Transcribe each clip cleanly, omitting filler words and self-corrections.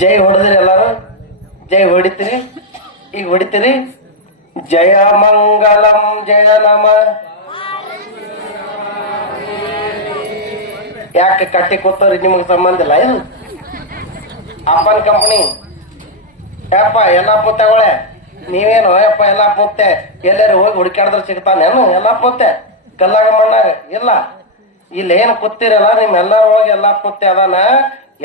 ಜೈ ಹೊಡೆದ್ರಿ ಎಲ್ಲಾರು? ಜೈ ಹೊಡಿತೀರಿ? ಈಗ ಹೊಡಿತೀರಿ? ಜಯ ಮಂಗಲಂ ಜಯ ನಮ. ಯಾಕೆ ಕಟ್ಟಿ ಕೂತವ್ರಿ? ನಿಮಗೆ ಸಂಬಂಧ ಇಲ್ಲ ಇದು? ಅಪ್ಪನ ಕಂಪನಿ ಯಪ್ಪ ಎಲ್ಲ ಪುತ್ತೆಗಳೇ, ನೀವೇನು ಯಪ್ಪ ಎಲ್ಲ ಪುತ್ತೆ ಎಲ್ಲರೂ ಹೋಗಿ ಹುಡುಕಾಡಿದ್ರೆ ಸಿಗ್ತಾನೇನು? ಎಲ್ಲ ಪುತ್ತೆ ಕಲ್ಲಾಗ ಮಣ್ಣಾಗ ಇಲ್ಲ. ಇಲ್ಲಿ ಏನು ಕೂತಿರಲ್ಲ ನಿಮ್ಮೆಲ್ಲರೂ ಹೋಗಿ ಎಲ್ಲಾ ಪುತ್ತೆ ಅದಾನ.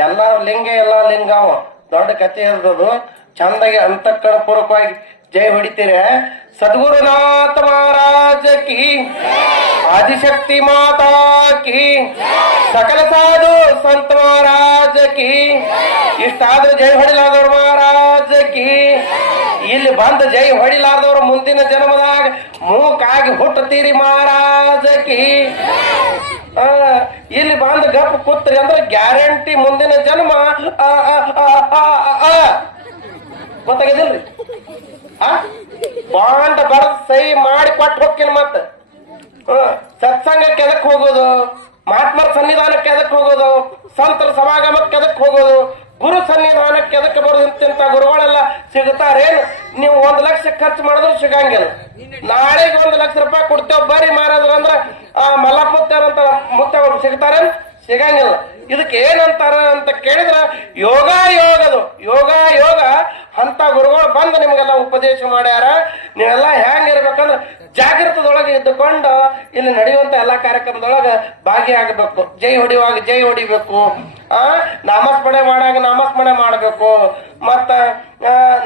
ಎಲ್ಲಾ ಲಿಂಗ ಎಲ್ಲಾ ಲಿಂಗಾವ ದೊಡ್ಡ ಕಥೆ ಇರ್ತದು. ಚಂದಾಗಿ ಅಂತಃಕರಣ ಪೂರ್ವಕವಾಗಿ ಜೈ ಹೊಡಿತೀರ. ಸದ್ಗುರುನಾಥ ಮಹಾರಾಜ ಕಿ, ಆದಿಶಕ್ತಿ ಮಾತಾ ಕಿ, ಸಕಲ ಸಾಧು ಸಂತ ಮಹಾರಾಜ ಕಿ. ಇಷ್ಟಾದ್ರೂ ಜೈ ಹೊಡಿಲಾರ್ದವ್ರ ಮಹಾರಾಜ ಕಿ. ಇಲ್ಲಿ ಬಂದು ಜೈ ಹೊಡಿಲಾರ್ದವ್ರ ಮುಂದಿನ ಜನ್ಮದಾಗ ಮೂಕಾಗಿ ಹುಟ್ಟುತ್ತೀರಿ ಮಹಾರಾಜ ಕಿ. ಇಲ್ಲಿ ಬಂದು ಗಪ್ ಕೂತ್ರಿ ಅಂದ್ರೆ ಗ್ಯಾರಂಟಿ ಮುಂದಿನ ಜನ್ಮ ಗೊತ್ತಾಗಿದಿಲ್ರಿ? ಬಾಂಡ್ ಬರದ್ ಸಹಿ ಮಾಡಿ ಕೊಟ್ಟು ಹೋಗ್ತೀನಿ. ಮತ್ತ ಸತ್ಸಂಗಕ್ಕೆ ಎದಕ್ ಹೋಗೋದು? ಮಹಾತ್ಮರ ಸನ್ನಿಧಾನಕ್ಕೆ ಎದಕ್ ಹೋಗೋದು? ಸಂತರ ಸಮಾಗಮಕ್ಕೆ ಎದಕ್ ಹೋಗೋದು? ಗುರು ಸನ್ನಿಧಾನಕ್ಕೆ ಎದಕ್ಕೆ ಬರೋದು? ಇಂತಿಂತ ಗುರುಗಳೆಲ್ಲ ಸಿಗುತ್ತಾರೇನು? ನೀವು 1 ಲಕ್ಷ ಖರ್ಚು ಮಾಡಿದ್ರು ಸಿಗಂಗಿಲ್ಲ. ನಾಳೆಗೆ 1 ಲಕ್ಷ ರೂಪಾಯಿ ಕೊಡ್ತೇವ್ ಬರ್ರಿ ಮಾರಾದ್ರ ಅಂದ್ರ ಮಲ್ಲಪ್ಪ ಮುತ್ತಾರಂತ ಮುತ್ತ ಸಿಗ್ತಾರೇನು? ಸಿಗಂಗಿಲ್ಲ. ಇದಕ್ಕೆ ಏನಂತಾರ ಅಂತ ಕೇಳಿದ್ರ ಯೋಗ ಯೋಗದು ಯೋಗ ಯೋಗ ಅಂತ ಗುರುಗಳು ಬಂದು ನಿಮ್ಗೆಲ್ಲ ಉಪದೇಶ ಮಾಡ್ಯಾರ. ನೀವೆಲ್ಲ ಹೆಂಗಿರ್ಬೇಕಂದ್ರೆ ಜಾಗೃತದೊಳಗೆ ಇದ್ದುಕೊಂಡು ಇಲ್ಲಿ ನಡೆಯುವಂತ ಎಲ್ಲಾ ಕಾರ್ಯಕ್ರಮದೊಳಗ ಭಾಗಿಯಾಗಬೇಕು. ಜೈ ಹೊಡಿಯುವಾಗ ಜೈ ಹೊಡಿಬೇಕು. ನಾಮಸ್ಮರಣೆ ಮಾಡಾಗ ನಾಮಸ್ಮರಣೆ ಮಾಡಬೇಕು. ಮತ್ತ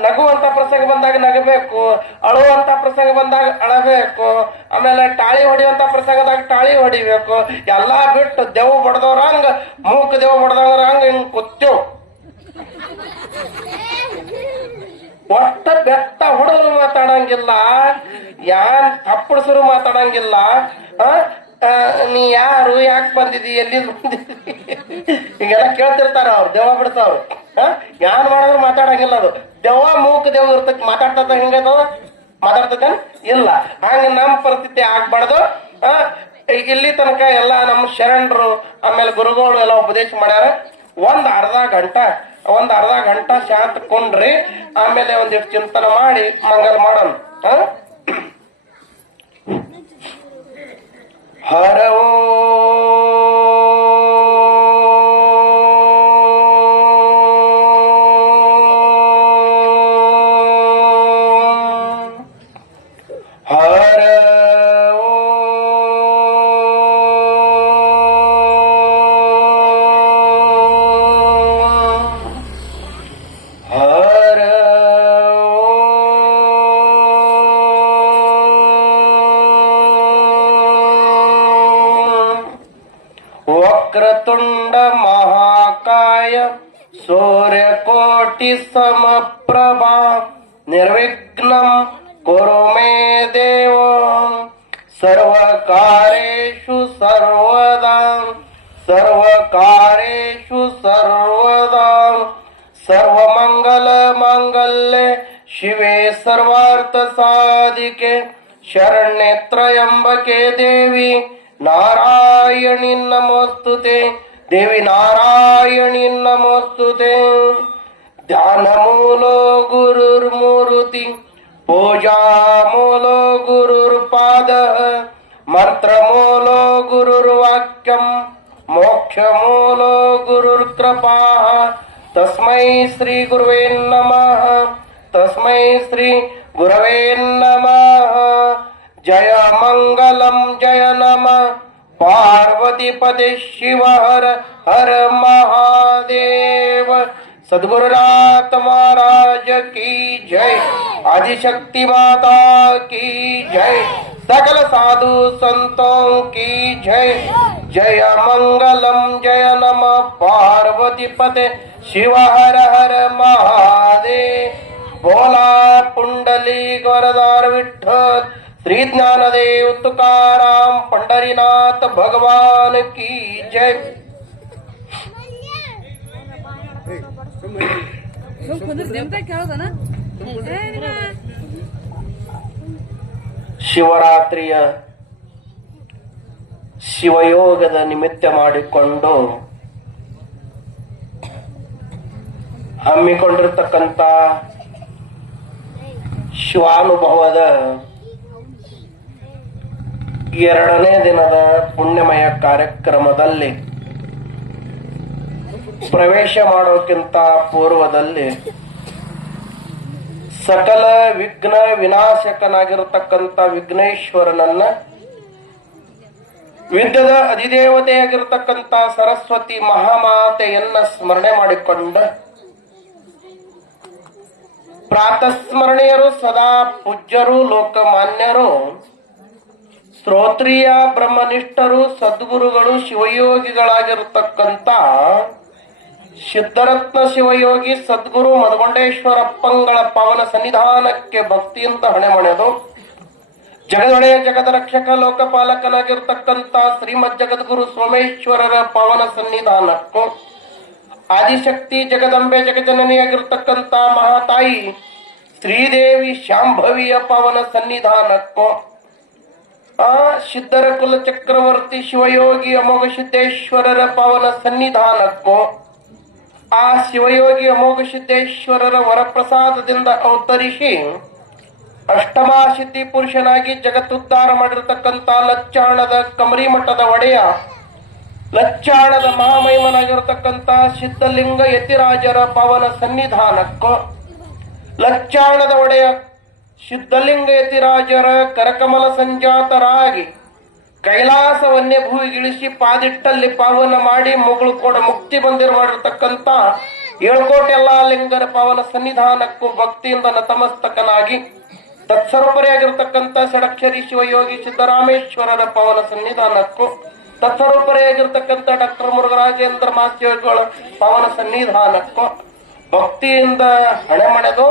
ನಗುವಂತ ಪ್ರಸಂಗ ಬಂದಾಗ ನಗಬೇಕು. ಅಳುವಂತ ಪ್ರಸಂಗ ಬಂದಾಗ ಅಳಬೇಕು. ಆಮೇಲೆ ಟಾಳಿ ಹೊಡಿಯುವಂತ ಪ್ರಸಂಗದಾಗ ಟಾಳಿ ಹೊಡಿಬೇಕು. ಎಲ್ಲಾ ಬಿಟ್ಟು ದೇವ್ ಬಡ್ದವ್ರ ಹಂಗ ಮೂಕ ದೇವ್ ಬಡ್ದವ್ರ ಹಂಗ ಹಿಂಗ್ ಕೂತೇವ್. ಒಟ್ಟ ಬೆತ್ತ ಹೊಡೆದ್ರು ಮಾತಾಡಂಗಿಲ್ಲ, ಯಾನ್ ತಪ್ಪಡಿಸರು ಮಾತಾಡಂಗಿಲ್ಲ. ನೀ ಯಾರು, ಯಾಕೆ ಬಂದಿದಿ, ಎಲ್ಲಿಂದ ಬಂದಿದಿ ಹಿಂಗೆಲ್ಲ ಕೇಳ್ತಿರ್ತಾರ ಅವ್ರು. ದೆವ್ವ ಬಿಡ್ತಾವ್ರು. ಯಾನ್ ಮಾಡಿದ್ರು ಮಾತಾಡಂಗಿಲ್ಲ. ಅದು ದೆವ್ವ ಮೂಕ ದೇವ್ ಇರ್ತೈತಿ. ಮಾತಾಡ್ತದ ಹಿಂಗದ ಮಾತಾಡ್ತದೇನ್? ಇಲ್ಲ. ಹಂಗ ನಮ್ ಪರಿಸ್ಥಿತಿ ಆಗ್ಬಾರ್ದು. ಇಲ್ಲಿ ತನಕ ಎಲ್ಲ ನಮ್ಮ ಶರಣರು ಆಮೇಲೆ ಗುರುಗಳು ಎಲ್ಲ ಉಪದೇಶ ಮಾಡ್ಯಾರ. ಒಂದ್ ಅರ್ಧ ಗಂಟ ಶಾಂತ ಕೊಂಡ್ರಿ. ಆಮೇಲೆ ಒಂದಿಷ್ಟು ಚಿಂತನೆ ಮಾಡಿ ಮಂಗಲ್ ಮಾಡೋಣ. ಹರ ವಕ್ರತುಂಡ ಮಹಾಕಾಯ ಸೂರ್ಯಕೋಟಿ ಸಮಪ್ರಭಾ ನಿರ್ವಿಘ್ನಂ ಕುರು ಮೇ ದೇವ ಸರ್ವಕಾರ್ಯೇಷು ಸರ್ವದಾ ಸರ್ವಮಂಗಲ ಮಾಂಗಲ್ಯೆ ಶಿವೆ ಸರ್ವಾರ್ಥ ಸಾಧಿಕೆ ಶರಣ್ಯೆ ತ್ರ್ಯಂಬಕೆ ದೇವಿ ನಾರಾಯಣಿ ನಮೋಸ್ತುತೆ. ದೇವಿ ನಾರಾಯಣಿ ನಮೋಸ್ತುತೆ. ಧ್ಯಾನ ಮೂಲೋ ಗುರುರ್ಮೂರ್ತಿ, ಪೂಜಾ ಮೂಲೋ ಗುರುರ್ಪಾದ, ಮಂತ್ರ ಮೂಲೋ ಗುರುರ್ವಾಕ್ಯಂ, ಮೋಕ್ಷ ಮೂಲೋ ಗುರುರ್ಕೃಪಾ. ತಸ್ಮೈ ಶ್ರೀ ಗುರುವೇ ನಮಃ. ತಸ್ಮೈ ಶ್ರೀ ಗುರವೇ ನಮಃ. ಜಯ ಮಂಗಲಂ ಜಯ ನಮ. ಪಾರ್ವತಿ ಪದೇ ಶಿವ ಹರ ಹರ ಮಹಾದೇವ. सद्गुरुनाथ महाराज की जय. आदिशक्ति माता की जय. सकल साधु संतों की जय. जय मंगलम जय नम. पार्वती पते शिव हर हर महादेव. बोला पुंडली वरदार विठ्ठल श्री ज्ञानदेव तुकाराम पंढरीनाथ भगवान की जय. ಶಿವರಾತ್ರಿಯ ಶಿವಯೋಗದ ನಿಮಿತ್ತ ಮಾಡಿಕೊಂಡು ಹಮ್ಮಿಕೊಂಡಿರ್ತಕ್ಕಂಥ ಶಿವಾನುಭವದ 2ನೇ ದಿನದ ಪುಣ್ಯಮಯ ಕಾರ್ಯಕ್ರಮದಲ್ಲಿ ಪ್ರವೇಶ ಮಾಡೋಕ್ಕಿಂತ ಪೂರ್ವದಲ್ಲಿ ಸಕಲ ವಿಘ್ನ ವಿನಾಶಕನಾಗಿರತಕ್ಕಂಥ ವಿಘ್ನೇಶ್ವರನನ್ನ, ವಿದ್ಯದ ಅಧಿದೇವತೆಯಾಗಿರತಕ್ಕಂಥ ಸರಸ್ವತಿ ಮಹಾಮಾತೆಯನ್ನ ಸ್ಮರಣೆ ಮಾಡಿಕೊಂಡ ಪ್ರಾತಸ್ಮರಣೀಯರು, ಸದಾ ಪೂಜ್ಯರು, ಲೋಕಮಾನ್ಯರು, ಶ್ರೋತ್ರಿಯ ಬ್ರಹ್ಮನಿಷ್ಠರು, ಸದ್ಗುರುಗಳು, ಶಿವಯೋಗಿಗಳಾಗಿರತಕ್ಕಂಥ ಸಿದ್ಧರತ್ನ ಶಿವಯೋಗಿ ಸದ್ಗುರು ಮದಗೊಂಡೇಶ್ವರಪ್ಪಂಗಳ ಪಾವನ ಸನ್ನಿಧಾನಕ್ಕೆ ಭಕ್ತಿಯಿಂದ ಹಣೆಮಣೆದು ಜಗದೊಡೆಯ ಜಗದ ರಕ್ಷಕ ಲೋಕಪಾಲಕನಾಗಿರ್ತಕ್ಕಂಥ ಶ್ರೀಮದ್ ಜಗದ್ಗುರು ಸೋಮೇಶ್ವರರ ಪಾವನ ಸನ್ನಿಧಾನಕ್ಕೂ, ಆದಿಶಕ್ತಿ ಜಗದಂಬೆ ಜಗಜನನಿಯಾಗಿರ್ತಕ್ಕಂಥ ಮಹಾತಾಯಿ ಶ್ರೀದೇವಿ ಶಾಂಭವಿಯ ಪಾವನ ಸನ್ನಿಧಾನಕ್ಕೂ, ಆ ಸಿದ್ಧರ ಕುಲ ಚಕ್ರವರ್ತಿ ಶಿವಯೋಗಿ ಅಮೋಘ ಸಿದ್ದೇಶ್ವರರ ಪಾವನ ಸನ್ನಿಧಾನಕ್ಕೂ, ಆ ಶಿವಯೋಗಿ ಅಮೋಘ ಸಿದ್ದೇಶ್ವರರ ವರಪ್ರಸಾದದಿಂದ ಅವತರಿಸಿ ಅಷ್ಟಮಾ ಸಿದ್ಧಿ ಪುರುಷನಾಗಿ ಜಗತ್ತುದ್ಧಾರ ಮಾಡಿರತಕ್ಕಂಥ ಲಚ್ಚಾಣದ ಕಮರಿ ಮಠದ ಒಡೆಯ, ಲಚ್ಚಾಣದ ಮಹಾಮಹಿಮನಾಗಿರತಕ್ಕಂಥ ಸಿದ್ಧಲಿಂಗ ಯತಿರಾಜರ ಪಾವನ ಸನ್ನಿಧಾನಕ್ಕೂ, ಲಚ್ಚಾಣದ ಒಡೆಯ ಸಿದ್ಧಲಿಂಗ ಯತಿರಾಜರ ಕರಕಮಲ ಸಂಜಾತರಾಗಿ ಕೈಲಾಸ ವನ್ಯಭೂವಿಗಿಳಿಸಿ ಪಾದಿಟ್ಟಲ್ಲಿ ಪಾವನ ಮಾಡಿ ಮುಗುಳು ಕೂಡ ಮುಕ್ತಿ ಬಂದಿರ ಮಾಡಿರ್ತಕ್ಕಂಥ 7 ಕೋಟಿ ಎಲ್ಲಾ ಲಿಂಗರ ಪಾವನ ಸನ್ನಿಧಾನಕ್ಕೂ ಭಕ್ತಿಯಿಂದ ನತಮಸ್ತಕನಾಗಿ ತತ್ಸರ್ವಪರಿಯಾಗಿರ್ತಕ್ಕಂಥ ಷಡಕ್ಷರಿ ಶಿವಯೋಗಿ ಸಿದ್ದರಾಮೇಶ್ವರರ ಪಾವನ ಸನ್ನಿಧಾನಕ್ಕೂ, ತತ್ಸರ್ವಪರಿಯಾಗಿರ್ತಕ್ಕಂಥ ಡಾಕ್ಟರ್ ಮುರುಘರಾಜೇಂದ್ರ ಮಾಸ್ತಿಗಳ ಪಾವನ ಸನ್ನಿಧಾನಕ್ಕೂ ಭಕ್ತಿಯಿಂದ ಹಣೆಮಣೆದು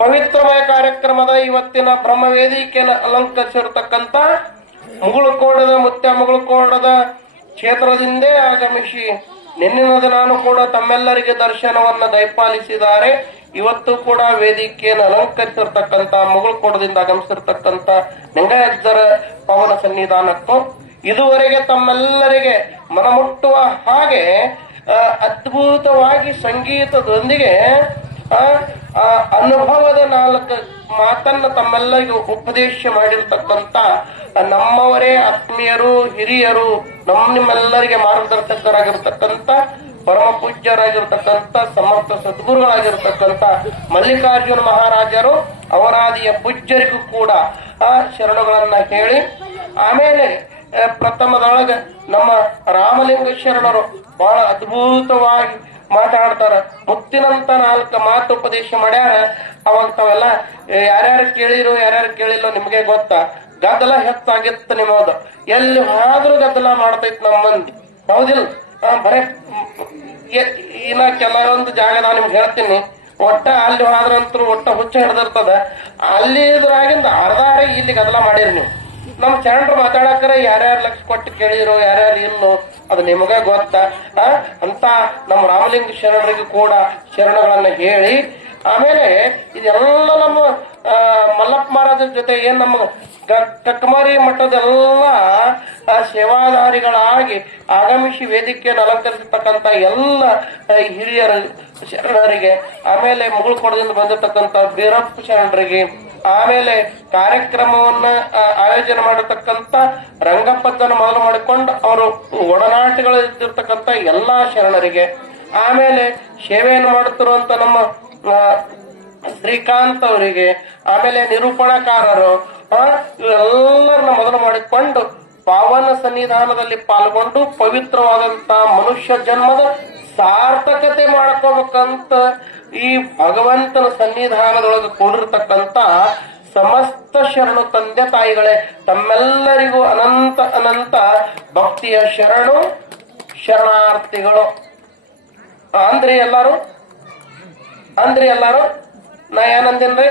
ಪವಿತ್ರಮಯ ಕಾರ್ಯಕ್ರಮದ ಇವತ್ತಿನ ಬ್ರಹ್ಮವೇದಿಕೆಯನ್ನು ಅಲಂಕರಿಸಿರ್ತಕ್ಕಂಥ ಮುಗುಳುಕೋಡದ ಮುಗುಳುಕೋಡದ ಕ್ಷೇತ್ರದಿಂದೇ ಆಗಮಿಸಿ ನಿನ್ನಿನದ ನಾನು ಕೂಡ ತಮ್ಮೆಲ್ಲರಿಗೆ ದರ್ಶನವನ್ನ ದಯಪಾಲಿಸಿದ್ದಾರೆ. ಇವತ್ತು ಕೂಡ ವೇದಿಕೆಯನ್ನು ಅಲಂಕರಿಸಿರ್ತಕ್ಕಂಥ ಮುಗುಳುಕೋಡದಿಂದ ಆಗಮಿಸಿರ್ತಕ್ಕಂಥ ನಿಂಗಯಜ್ಜರ ಪವನ ಸನ್ನಿಧಾನಕ್ಕೂ ಇದುವರೆಗೆ ತಮ್ಮೆಲ್ಲರಿಗೆ ಮನಮುಟ್ಟುವ ಹಾಗೆ ಅದ್ಭುತವಾಗಿ ಸಂಗೀತದೊಂದಿಗೆ ಅನುಭವದ 4 ಮಾತನ್ನ ತಮ್ಮೆಲ್ಲರಿಗೂ ಉಪದೇಶ ಮಾಡಿರ್ತಕ್ಕಂಥ ನಮ್ಮವರೇ ಆತ್ಮೀಯರು, ಹಿರಿಯರು, ನಿಮ್ಮೆಲ್ಲರಿಗೆ ಮಾರ್ಗದರ್ಶಕರಾಗಿರ್ತಕ್ಕಂಥ ಪರಮ ಪೂಜ್ಯರಾಗಿರ್ತಕ್ಕಂಥ ಸಮರ್ಥ ಸದ್ಗುರುಗಳಾಗಿರ್ತಕ್ಕಂಥ ಮಲ್ಲಿಕಾರ್ಜುನ ಮಹಾರಾಜರು ಅವರಾದಿಯ ಪೂಜ್ಯರಿಗೂ ಕೂಡ ಆ ಶರಣುಗಳನ್ನ ಹೇಳಿ, ಆಮೇಲೆ ಪ್ರಥಮದೊಳಗ ನಮ್ಮ ರಾಮಲಿಂಗ ಶರಣರು ಬಹಳ ಅದ್ಭುತವಾಗಿ ಮಾತಾಡ್ತಾರ. ಮುತ್ತಿನಂತ 4 ಮಾತು ಉಪದೇಶ ಮಾಡ್ಯಾರ. ಅವಾಗ ತಾವೆಲ್ಲ ಯಾರ್ಯಾರು ಕೇಳಿರೋ ಯಾರ್ಯಾರು ಕೇಳಿಲ್ಲೋ ನಿಮ್ಗೆ ಗೊತ್ತಾ. ಗದ್ದಲ ಹೆಚ್ಚಾಗಿತ್ತು ನಿಮ್ಮದು, ಎಲ್ಲಿ ಆದ್ರೂ ಗದ್ದಲ ಮಾಡ್ತೈತ್ ನಮ್ಮ ಮಂದಿ, ಹೌದಿಲ್ಲ? ಬರೇ ಇನ್ನ ಕೆಲವೊಂದು ಜಾಗ ನಾನು ನಿಮ್ಗೆ ಹೇಳ್ತೀನಿ, ಒಟ್ಟ ಅಲ್ಲಿ ಹೋದ್ರಂತೂ ಒಟ್ಟ ಹುಚ್ಚ ಹಿಡ್ದಿರ್ತದ. ಅಲ್ಲಿ ಇದ್ರಾಗಿಂದ ಅರ್ಧಾರೆ ಇಲ್ಲಿ ಗದ್ದಲ ಮಾಡಿರಿ ನೀವು. ನಮ್ ಶರಣರು ಮಾತಾಡಕ್ರೆ ಯಾರ್ಯಾರು ಲಕ್ಷ ಕೊಟ್ಟು ಕೇಳಿರೋ ಯಾರ್ಯಾರು ಇಲ್ಲೋ ಅದು ನಿಮಗ ಗೊತ್ತಾ. ಅಂತ ನಮ್ಮ ರಾಮಲಿಂಗ ಶರಣರಿಗೂ ಕೂಡ ಶರಣಗಳನ್ನ ಹೇಳಿ, ಆಮೇಲೆ ಇದೆಲ್ಲ ನಮ್ಮ ಮಲ್ಲಪ್ಪ ಮಹಾರಾಜರ ಜೊತೆ ಏನ್ ನಮ್ಮ ಕಟ್ಮಾರಿ ಮಠದೆಲ್ಲ ಸೇವಾಧಾರಿಗಳಾಗಿ ಆಗಮಿಸಿ ವೇದಿಕೆಯನ್ನು ಅಲಂಕರಿಸತಕ್ಕಂಥ ಎಲ್ಲ ಹಿರಿಯರ ಶರಣರಿಗೆ, ಆಮೇಲೆ ಮುಗುಳುಕೋಡದಿಂದ ಬಂದಿರತಕ್ಕಂಥ ಬೀರಪ್ಪ ಶರಣರಿಗೆ, ಆಮೇಲೆ ಕಾರ್ಯಕ್ರಮವನ್ನ ಆಯೋಜನೆ ಮಾಡಿರ್ತಕ್ಕಂಥ ರಂಗಪ್ಪದ್ದನ್ನು ಮೊದಲು ಮಾಡಿಕೊಂಡು ಅವರು ಒಡನಾಟಿಗಳು ಇದ್ದಿರ್ತಕ್ಕಂಥ ಎಲ್ಲಾ ಶರಣರಿಗೆ, ಆಮೇಲೆ ಸೇವೆಯನ್ನು ಮಾಡುತ್ತಿರುವಂತ ನಮ್ಮ ಶ್ರೀಕಾಂತ್ ಅವರಿಗೆ, ಆಮೇಲೆ ನಿರೂಪಣಾಕಾರರು ಇವೆಲ್ಲರನ್ನ ಮೊದಲು ಮಾಡಿಕೊಂಡು ಪಾವನ ಸನ್ನಿಧಾನದಲ್ಲಿ ಪಾಲ್ಗೊಂಡು ಪವಿತ್ರವಾದಂತ ಮನುಷ್ಯ ಜನ್ಮದ ಸಾರ್ಥಕತೆ ಮಾಡ್ಕೋಬೇಕಂತ ಈ ಭಗವಂತನ ಸನ್ನಿಧಾನದೊಳಗೆ ಕೂಡಿರ್ತಕ್ಕಂಥ ಸಮಸ್ತ ಶರಣು ತಂದೆ ತಾಯಿಗಳೇ, ತಮ್ಮೆಲ್ಲರಿಗೂ ಅನಂತ ಅನಂತ ಭಕ್ತಿಯ ಶರಣಾರ್ಥಿಗಳು. ಅಂದ್ರಿ ಎಲ್ಲಾರು ನಾ ಏನಂದೇನ್ರಿ,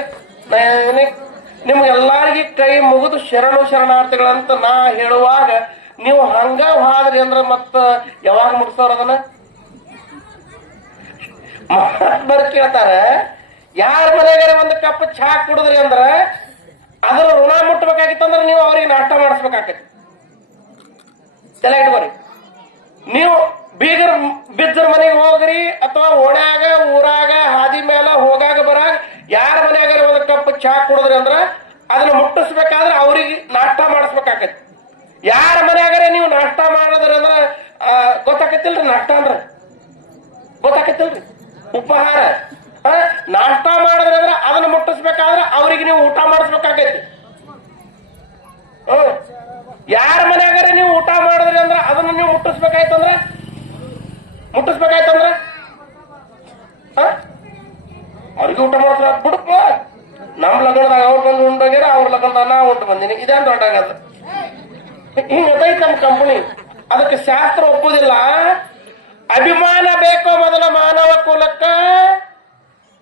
ನಿಮ್ಗೆಲ್ಲಾರಿಗೆ ಕೈ ಮುಗಿದು ಶರಣಾರ್ಥಿಗಳಂತ ನಾ ಹೇಳುವಾಗ ನೀವು ಹಂಗ ಹಾದ್ರಿ ಅಂದ್ರ ಮತ್ತ ಯಾವಾಗ ಮುಗಿಸೋರ್ ಅದನ್ನ ಮಹಾತ್ಮರು ಕೇಳ್ತಾರ. ಯಾರ ಮನೆಗಾರ ಒಂದು ಕಪ್ ಚಹಾ ಕುಡಿದ್ರಿ ಅಂದ್ರ ಅದ್ರ ಋಣ ಮುಟ್ಟಬೇಕಾಗಿತ್ತಂದ್ರ ನೀವು ಅವ್ರಿಗೆ ನಾಷ್ಟ ಮಾಡಿಸ್ಬೇಕಾಗತಿ. ತಲೆ ಇಟ್ಕೋರಿ. ನೀವು ಬೀಗರ್ ಬಿದ್ದರ ಮನೆಗೆ ಹೋಗ್ರಿ ಅಥವಾ ಓಣ್ಯಾಗ ಊರಾಗ ಯಾರ ಮನ್ಯಾಗ ಒಂದ್ ಕಪ್ ಚಹಾ ಕುಡಿದ್ರಿ ಅಂದ್ರ ಅದನ್ನ ಮುಟ್ಟಿಸ್ಬೇಕಾದ್ರೆ ಅವ್ರಿಗೆ ನಾಷ್ಟ ಮಾಡಿಸ್ಬೇಕಾಕತಿ. ಯಾರ ಮನ್ಯಾಗಾರ ನೀವು ನಾಷ್ಟ ಮಾಡಿದ್ರಿ ಅಂದ್ರ ಗೊತ್ತಾಕತಿಲ್ರಿ ನಾಷ್ಟ ಅಂದ್ರ ಗೊತ್ತಾಕತಿಲ್ರಿ ಉಪಹಾರ. ನಾಷ್ಟ ಮಾಡಿದ್ರಿ ಅಂದ್ರ ಅದನ್ನ ಮುಟ್ಟಿಸ್ಬೇಕಾದ್ರೆ ಅವ್ರಿಗೆ ನೀವು ಊಟ ಮಾಡಿಸ್ಬೇಕಾಕೈತಿ. ಯಾರ ಮನ್ಯಾಗಾರ ನೀವು ಊಟ ಮಾಡಿದ್ರಿ ಅಂದ್ರ ಅದನ್ನ ನೀವು ಮುಟ್ಟಿಸ್ಬೇಕಾಯ್ತಂದ್ರ ಅವ್ರಿಗೆ ಊಟ ಮಾಡಿಸ್ರ ಬಿಡಪ್ಪ. ನಮ್ ಲಗ್ನದಾಗ ಅವ್ರು ಬಂದು ಉಂಡೋಗ್ಯಾರ, ಅವ್ರ ಲಗ್ನದಾಗ ನಾ ಉಂಟು ಬಂದೀನಿ, ಇದೇನ್ ದೊಡ್ಡಾಗದ. ಹಿಂಗೈತಿ ನಮ್ ಕಂಪನಿ. ಅದಕ್ಕೆ ಶಾಸ್ತ್ರ ಒಪ್ಪುದಿಲ್ಲ. ಅಭಿಮಾನ ಬೇಕೋ ಮೊದಲ ಮಾನವ ಕುಲಕ್ಕ,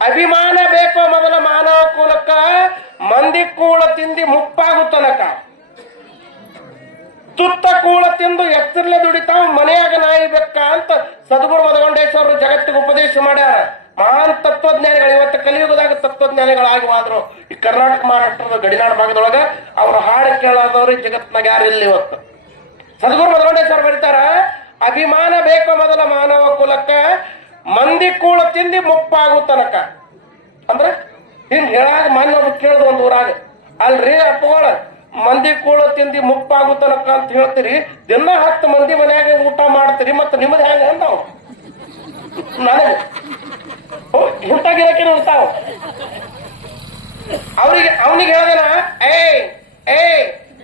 ಅಭಿಮಾನ ಬೇಕೋ ಮೊದಲ ಮಾನವ ಕುಲಕ್ಕ, ಮಂದಿ ಕೂಳ ತಿಂದಿ ಮುಪ್ಪಾಗುತ್ತನಕ. ತುತ್ತ ಕೂಳ ತಿಂದು ಎತ್ತರಲೆ ದುಡಿತಾವ ಮನೆಯಾಗ ನಾಯಿ ಬೆಕ್ಕ ಅಂತ ಸದ್ಗುರು ಮದಗೊಂಡೇಶ್ವರರು ಜಗತ್ತಿಗೆ ಉಪದೇಶ ಮಾಡ್ಯಾರ. ಮಹಾನ್ ತತ್ವಜ್ಞಾನಿಗಳು ಇವತ್ತು ಕಲಿಯುಗದಾಗ ತತ್ವಜ್ಞಾನಿಗಳಾಗಿ ಹೋದ್ರು. ಈ ಕರ್ನಾಟಕ ಮಹಾರಾಷ್ಟ್ರದ ಗಡಿನಾಡು ಭಾಗದೊಳಗ ಅವ್ರ ಹಾಡು ಕೇಳಾದವ್ರು ಜಗತ್ನಾಗ ಯಾರಿಲ್ಲ ಇವತ್ತು. ಸದ್ಗುರು ಮದಗೊಂಡೇಶ್ವರ ಬರೀತಾರ, ಅಭಿಮಾನ ಬೇಕೋ ಮೊದಲ ಮಾನವ ಕುಲಕ್ಕ, ಮಂದಿ ಕೂಳ ತಿಂದಿ ಮುಪ್ಪಾಗು ತನಕ. ಅಂದ್ರ ಹಿಂಗ್ ಹೇಳಾಗ ಮಾನ್ಯ ಒಬ್ಬ ಕೇಳ್ದ ಒಂದ್ ಊರಾಗ, ಅಲ್ರಿ ಅಪ್ಪಗಳ ಮಂದಿ ಕೂಳ ತಿಂದಿ ಮುಪ್ಪಾಗು ತನಕ ಅಂತ ಹೇಳ್ತೀರಿ, ದಿನ 10 ಮಂದಿ ಮನ್ಯಾಗ ಊಟ ಮಾಡ್ತೀರಿ, ಮತ್ತ ನಿಮ್ಮದ್ ಹೆಂಗ ಅಂದಾವ್. ನನಗೆ ಇಂತಾಗಿರಕ್ಕೆ ಇರ್ತಾವ. ಅವನಿಗೆ ಹೇಳ್ದನ,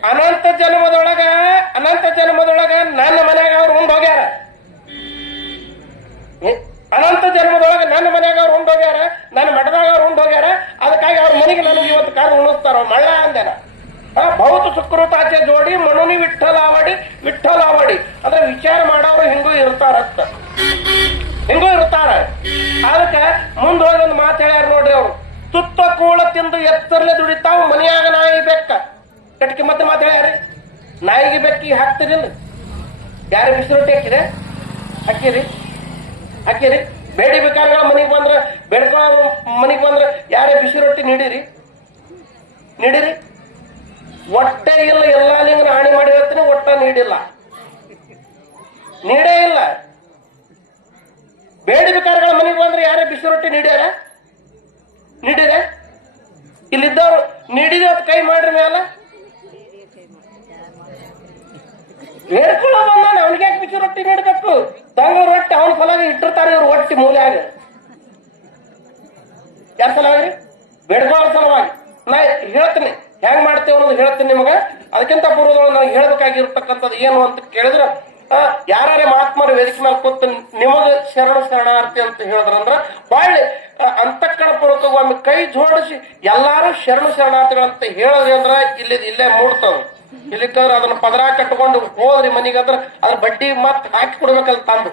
ಅನಂತ ಜನ್ಮದೊಳಗ ನನ್ನ ಮನ್ಯಾಗ ಅವ್ರು ಉಂಡ್ ಹೋಗ್ಯಾರ, ಅನಂತ ಜನ್ಮದೊಳಗ ನನ್ನ ಮನ್ಯಾಗ ಅವ್ರು ಉಂಡ್ ಹೋಗ್ಯಾರ, ನನ್ನ ಮಠದಾಗ ಅವ್ರು ಉಂಡ್ ಹೋಗ್ಯಾರ, ಅದಕ್ಕಾಗಿ ಅವ್ರ ಮನೆಗೆ ನನಗೆ ಇವತ್ತು ಕಾದು ಉಣಿಸ್ತಾರ ಮಳ್ಳ ಅಂದೇನ. ಬಹುತ ಸುಕೃತಾಚೆ ಜೋಡಿ ಮನುನಿ ವಿಠಲಾವಡಿ ಅಂದ್ರೆ ವಿಚಾರ ಮಾಡೋರು ಹಿಂಗೂ ಇರ್ತಾರತ್ತ, ಹಿಂಗೂ ಇರ್ತಾರ. ಅದಕ್ಕೆ ಮುಂದೆ ಹೋಗಿ ಒಂದು ಮಾತು ಹೇಳ್ಯಾರ ನೋಡ್ರಿ ಅವ್ರು, ತುತ್ತ ಕೂಳ ತಿಂದು ಎತ್ತರಲೆ ದುಡಿತಾವ್ ಮನೆಯಾಗ ನಾಯಿ ಬೆಕ್ಕ. ಕಟ್ಕಿ ಮತ್ತೆ ಮಾತು ಹೇಳ್ಯಾರಿ, ನಾಯಿಗೆ ಬೆಕ್ಕಿ ಹಾಕ್ತಿರಿಲ್ಲ, ಯಾರು ಬಿಸಿ ರೊಟ್ಟಿ ಹಾಕಿರಿ ಬೇಡಿ ಬೇಕಾರಗಳ ಮನೆಗೆ ಬಂದ್ರ ಬೇಡ್ಕೊಳ್ಳೋ ಮನೆಗೆ ಬಂದ್ರ ಯಾರೇ ಬಿಸಿ ರೊಟ್ಟಿ ನೀಡಿರಿ ಒಟ್ಟೆ ಇಲ್ಲ. ಎಲ್ಲಾ ಲಿಂಗನ ಹಾನಿ ಮಾಡಿ ಹೇಳ್ತೀನಿ, ಒಟ್ಟ ನೀಡೇ ಇಲ್ಲ. ಬೇಡಿ ಬೇಕಾರಗಳ ಮನೆಗೆ ಬಂದ್ರೆ ಯಾರೇ ಬಿಸಿ ರೊಟ್ಟಿ ನೀಡ್ಯಾರ ಇಲ್ಲಿದ್ದವ್ರು ನೀಡಿದ ಕೈ ಮಾಡ್ರಿ ಮೇಲ ಬೇಡ್ಕೊಳ್ಳೋ ಬಂದಾನೆ, ಅವ್ನಿಗೆ ಯಾಕೆ ಬಿಸಿ ರೊಟ್ಟಿ ನೀಡಬೇಕು? ತಂಗ ರೊಟ್ಟಿ ಅವನ ಫಲಾಗಿ ಇಟ್ಟಿರ್ತಾರೆ ಇವ್ರು ಒಟ್ಟಿ ಮೂಲೆಯಾಗ. ಯಾರ ಸಲುವಾಗಿ? ಬೇಡ್ಕೊಳ್ಳೋ ಸಲುವಾಗಿ. ನಾ ಹೇಳ್ತೀನಿ ಹೆಂಗ್ ಮಾಡ್ತೇವೆ ಅನ್ನೋದು ಹೇಳ್ತೀನಿ ನಿಮಗ. ಅದಕ್ಕಿಂತ ಪೂರ್ವದೊಳಗೆ ನನಗೆ ಹೇಳ್ಬೇಕಾಗಿರ್ತಕ್ಕಂಥದ್ದು ಏನು ಅಂತ ಕೇಳಿದ್ರ, ಯಾರೇ ಮಹಾತ್ಮರು ವೇದಿಕೆ ಮೇಲೆ ಕೂತು ನಿಮಗ ಶರಣಾರ್ಥಿ ಅಂತ ಹೇಳಿದ್ರಂದ್ರ ಒಳ್ಳೆ ಅಂತಃಕರಣ ಪೂರ್ವಕ ಒಮ್ಮೆ ಕೈ ಜೋಡಿಸಿ ಎಲ್ಲಾರು ಶರಣಾರ್ಥಿಗಳಂತ ಹೇಳಿದ್ರಿ ಅಂದ್ರ ಇಲ್ಲೇ ಮೂಡ್ತಾವ. ಇಲ್ಲಿಕ್ಕಂದ್ರ ಅದನ್ನ ಪದರ ಕಟ್ಕೊಂಡು ಹೋದ್ರಿ ಮನಿಗಂದ್ರ ಅದ್ರ ಬಡ್ಡಿ ಮತ್ ಹಾಕಿ ಕೊಡ್ಬೇಕಲ್ಲ ತಂದು